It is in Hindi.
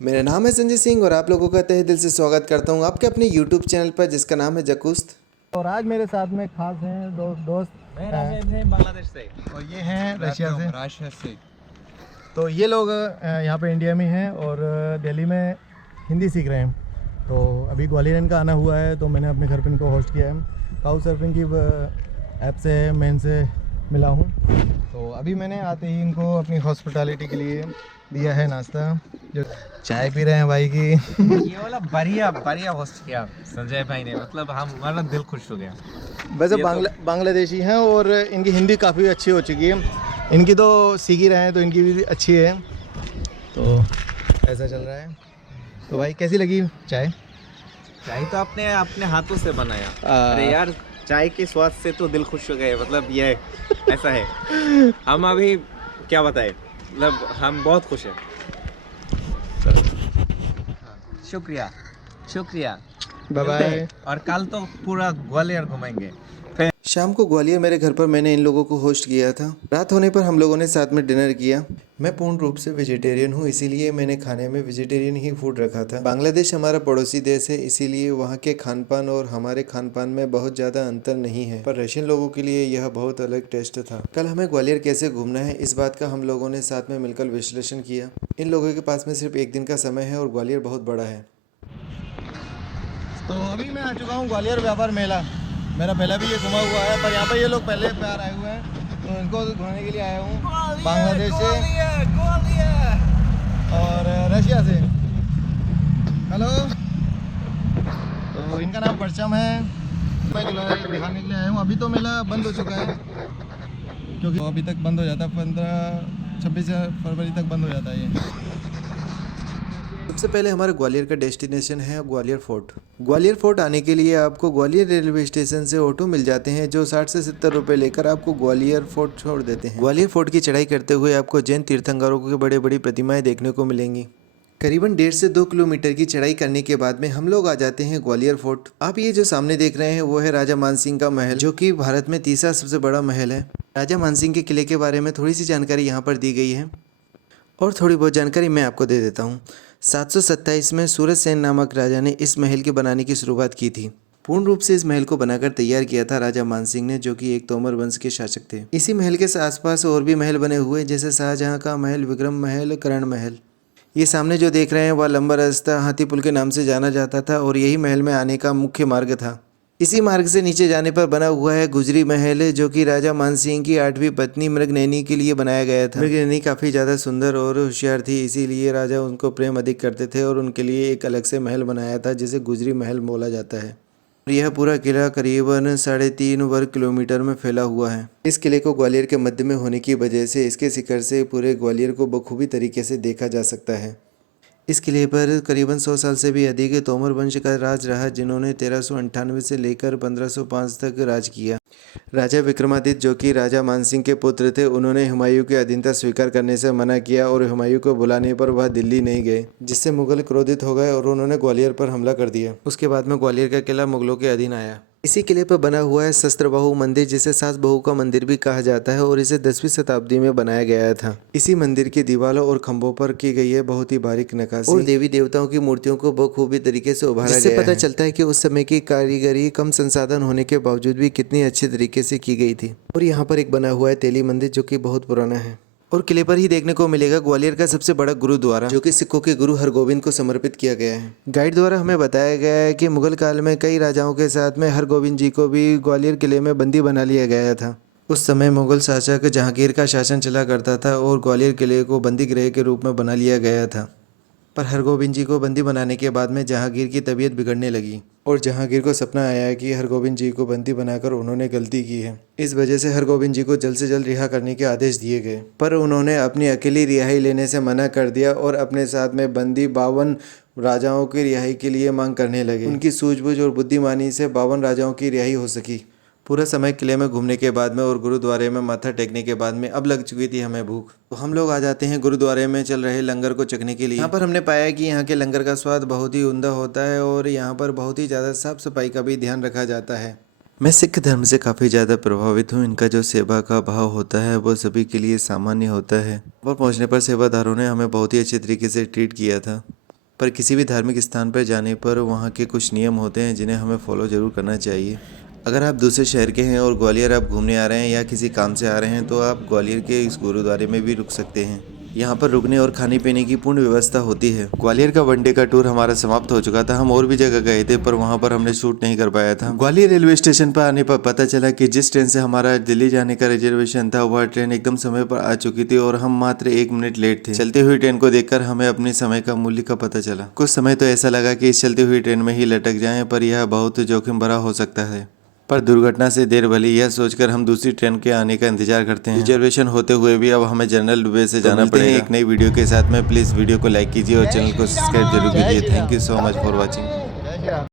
मेरा नाम है संजय सिंह और आप लोगों का तहे दिल से स्वागत करता हूं आपके अपने YouTube चैनल पर जिसका नाम है जकूस्त। और आज मेरे साथ में खास हैं दोस्त हैं बांग्लादेश से और ये हैं रशिया से। से। तो ये लोग यहाँ पे इंडिया में हैं और दिल्ली में हिंदी सीख रहे हैं। तो अभी ग्वालियर इनका आना हुआ है तो मैंने अपने घर पे इनको होस्ट किया है। काउ सर्फिंग की ऐप से मैं इनसे मिला हूँ। तो अभी मैंने आते ही इनको अपनी हॉस्पिटैलिटी के लिए दिया है नाश्ता, जो चाय पी रहे हैं भाई की। ये वाला बढ़िया होस्ट किया संजय भाई ने, मतलब हमारा दिल खुश हो गया। वैसे बांग्लादेशी हैं और इनकी हिंदी काफ़ी अच्छी हो चुकी है। इनकी तो सीख ही रहे हैं तो इनकी भी अच्छी है। तो ऐसा चल रहा है। तो भाई कैसी लगी चाय? चाय तो आपने अपने हाथों से बनाया। अरे यार, चाय के स्वाद से तो दिल खुश हो गए। मतलब ये ऐसा है, हम अभी क्या बताएं, मतलब हम बहुत खुश हैं। शुक्रिया शुक्रिया, बाय बाय। और कल तो पूरा ग्वालियर घुमाएंगे। शाम को ग्वालियर मेरे घर पर मैंने इन लोगों को होस्ट किया था। रात होने पर हम लोगों ने साथ में डिनर किया। मैं पूर्ण रूप से वेजिटेरियन हूँ, इसीलिए मैंने खाने में वेजिटेरियन ही फूड रखा था। बांग्लादेश हमारा पड़ोसी देश है, इसीलिए वहाँ के खान पान और हमारे खान पान में बहुत ज़्यादा अंतर नहीं है, पर रशियन लोगों के लिए यह बहुत अलग टेस्ट था। कल हमें ग्वालियर कैसे घूमना है इस बात का हम लोगों ने साथ में मिलकर विश्लेषण किया। इन लोगों के पास में सिर्फ एक दिन का समय है और ग्वालियर बहुत बड़ा है। तो अभी मैं आ चुका हूँ ग्वालियर व्यापार मेला। मेरा पहला भी ये घुमा हुआ है, पर यहाँ पर ये लोग पहले प्यार आए हुए हैं तो इनको घुमाने के लिए आया हूँ। बांग्लादेश से और रशिया से। हेलो। तो इनका नाम परचम है। मैं दिखाने के लिए आया हूँ। अभी तो मेला बंद हो चुका है क्योंकि अभी तक बंद हो जाता है, 15-26 फरवरी तक बंद हो जाता है ये। सबसे पहले हमारा ग्वालियर का डेस्टिनेशन है ग्वालियर फोर्ट। ग्वालियर फोर्ट आने के लिए आपको ग्वालियर रेलवे स्टेशन से ऑटो मिल जाते हैं जो 60 से 70 रुपए लेकर आपको ग्वालियर फोर्ट छोड़ देते हैं। ग्वालियर फोर्ट की चढ़ाई करते हुए आपको जैन तीर्थंकरों की बड़ी बड़ी प्रतिमाएं देखने को मिलेंगी। करीबन 1.5 से 2 किलोमीटर की चढ़ाई करने के बाद में हम लोग आ जाते हैं ग्वालियर फोर्ट। आप ये जो सामने देख रहे हैं वो है राजा मानसिंह का महल, जो कि भारत में तीसरा सबसे बड़ा महल है। राजा मानसिंह के किले के बारे में थोड़ी सी जानकारी यहाँ पर दी गई है और थोड़ी बहुत जानकारी मैं आपको दे देता हूँ। 727 में सूरज सेन नामक राजा ने इस महल के बनाने की शुरुआत की थी। पूर्ण रूप से इस महल को बनाकर तैयार किया था राजा मानसिंह ने, जो कि एक तोमर वंश के शासक थे। इसी महल के आसपास और भी महल बने हुए जैसे शाहजहां का महल, विक्रम महल, करण महल। ये सामने जो देख रहे हैं वह लंबा रास्ता हाथी पुल के नाम से जाना जाता था और यही महल में आने का मुख्य मार्ग था। इसी मार्ग से नीचे जाने पर बना हुआ है गुजरी महल, जो कि राजा मानसिंह की 8वीं पत्नी मृगनयनी के लिए बनाया गया था। मृगनयनी काफ़ी ज़्यादा सुंदर और होशियार थी, इसीलिए राजा उनको प्रेम अधिक करते थे और उनके लिए एक अलग से महल बनाया था जिसे गुजरी महल बोला जाता है। यह पूरा किला करीबन 3.5 वर्ग किलोमीटर में फैला हुआ है। इस किले को ग्वालियर के मध्य में होने की वजह से इसके शिखर से पूरे ग्वालियर को बखूबी तरीके से देखा जा सकता है। इस किले पर करीबन 100 साल से भी अधिक तोमर वंश का राज रहा, जिन्होंने 1398 से लेकर 1505 तक राज किया। राजा विक्रमादित्य, जो कि राजा मानसिंह के पुत्र थे, उन्होंने हुमायूं की अधीनता स्वीकार करने से मना किया और हुमायूं को बुलाने पर वह दिल्ली नहीं गए, जिससे मुगल क्रोधित हो गए और उन्होंने ग्वालियर पर हमला कर दिया। उसके बाद में ग्वालियर का किला मुगलों के अधीन आया। इसी किले पर बना हुआ है शस्त्रबाहु मंदिर, जिसे सास बहू का मंदिर भी कहा जाता है और इसे 10वीं शताब्दी में बनाया गया था। इसी मंदिर की दीवारों और खंभों पर की गई है बहुत ही बारीक नक्काशी और देवी देवताओं की मूर्तियों को बखूबी तरीके से उभारा गया है। जिससे पता चलता है कि उस समय की कारीगरी कम संसाधन होने के बावजूद भी कितनी अच्छे तरीके से की गई थी। और यहाँ पर एक बना हुआ है तेली मंदिर, जो कि बहुत पुराना है। और किले पर ही देखने को मिलेगा ग्वालियर का सबसे बड़ा गुरुद्वारा, जो कि सिखों के गुरु हरगोविंद को समर्पित किया गया है। गाइड द्वारा हमें बताया गया है कि मुगल काल में कई राजाओं के साथ में हरगोविंद जी को भी ग्वालियर किले में बंदी बना लिया गया था। उस समय मुगल शासक जहांगीर का शासन चला करता था और ग्वालियर किले को बंदी गृह के रूप में बना लिया गया था। पर हरगोविंद जी को बंदी बनाने के बाद में जहांगीर की तबीयत बिगड़ने लगी और जहांगीर को सपना आया कि हरगोविंद जी को बंदी बनाकर उन्होंने गलती की है। इस वजह से हरगोविंद जी को जल्द से जल्द रिहा करने के आदेश दिए गए, पर उन्होंने अपनी अकेली रिहाई लेने से मना कर दिया और अपने साथ में बंदी 52 राजाओं की रिहाई के लिए मांग करने लगे। उनकी सूझबूझ और बुद्धिमानी से 52 राजाओं की रिहाई हो सकी। पूरा समय किले में घूमने के बाद में और गुरुद्वारे में माथा टेकने के बाद में अब लग चुकी थी हमें भूख, तो हम लोग आ जाते हैं गुरुद्वारे में चल रहे लंगर को चखने के लिए। यहाँ पर हमने पाया कि यहाँ के लंगर का स्वाद बहुत ही उम्दा होता है और यहाँ पर बहुत ही ज़्यादा साफ सफाई का भी ध्यान रखा जाता है। मैं सिख धर्म से काफ़ी ज़्यादा प्रभावित हूँ। इनका जो सेवा का भाव होता है वो सभी के लिए सामान्य होता है। और पहुँचने पर सेवादारों ने हमें बहुत ही अच्छे तरीके से ट्रीट किया था। पर किसी भी धार्मिक स्थान पर जाने पर वहाँ के कुछ नियम होते हैं जिन्हें हमें फॉलो ज़रूर करना चाहिए। अगर आप दूसरे शहर के हैं और ग्वालियर आप घूमने आ रहे हैं या किसी काम से आ रहे हैं तो आप ग्वालियर के इस गुरुद्वारे में भी रुक सकते हैं। यहाँ पर रुकने और खाने पीने की पूर्ण व्यवस्था होती है। ग्वालियर का वनडे का टूर हमारा समाप्त हो चुका था। हम और भी जगह गए थे पर वहाँ पर हमने शूट नहीं कर पाया था। ग्वालियर रेलवे स्टेशन पर आने पर पता चला कि जिस ट्रेन से हमारा दिल्ली जाने का रिजर्वेशन था वह ट्रेन एकदम समय पर आ चुकी थी और हम मात्र 1 मिनट लेट थे। चलती हुई ट्रेन को देखकर हमें अपने समय का मूल्य का पता चला। कुछ समय तो ऐसा लगा कि इस चलती हुई ट्रेन में ही लटक जाएं, पर यह बहुत जोखिम भरा हो सकता है। पर दुर्घटना से देर भली, यह सोचकर हम दूसरी ट्रेन के आने का इंतजार करते हैं। रिजर्वेशन होते हुए भी अब हमें जनरल डब्बे से जाना पड़ेगा। एक नई वीडियो के साथ में प्लीज़ वीडियो को लाइक कीजिए और चैनल को सब्सक्राइब जरूर कीजिए। Thank you so much for watching.